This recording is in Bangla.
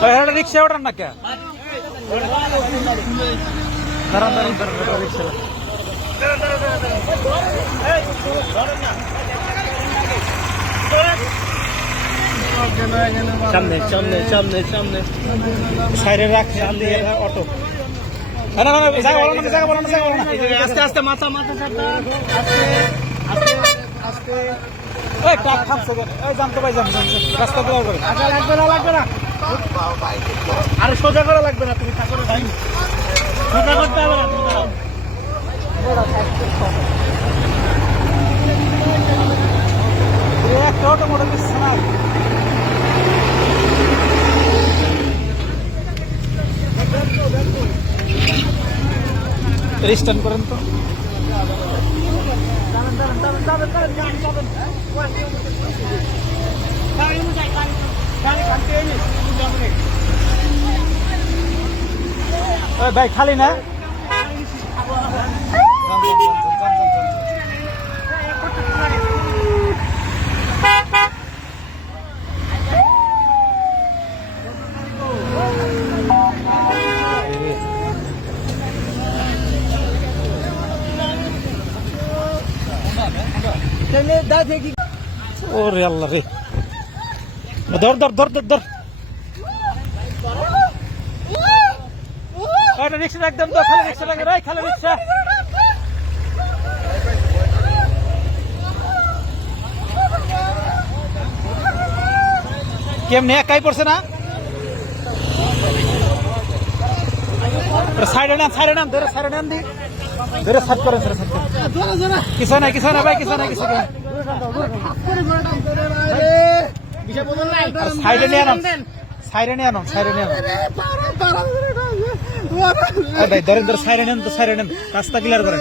রিক্সা ওঠান না কে? দাঁড়ান দাঁড়ান দাঁড়ান রিক্সা সামনে সামনে সামনে সামনে সাইডে রাখ অটো। আস্তে আস্তে মাথা মাথা আস্তে জানতে পাই রাস্তা লাগবে না লাগবে না আরে সোজা করা লাগবে না, তুমি ঠাকুরের ভাই সোজা করতে হবে না। একটা অটো মোটর রেজিস্টার করেন তো। ভাই খালি না? ওরে আল্লাহ রে, ধর ধর ধর ধর ধর রিক্সা একদম তো খালি রিক্সা লাগে রে, খালি রিক্সা। কেমনে একাই পড়ছে না? সাইডে নাম ধরে সাইডে নাম দি ধরে সাইড করেন কিছু না কিছু না ভাই কিছু না কিছু না সাইডে নিয়ে আনাম সাইডে নিয়ে আনাম সাইডে নিয়ে আনাম ভাই ধরেন ধরে সাইডে নেন তো সাইডে নেন রাস্তা ক্লিয়ার করেন।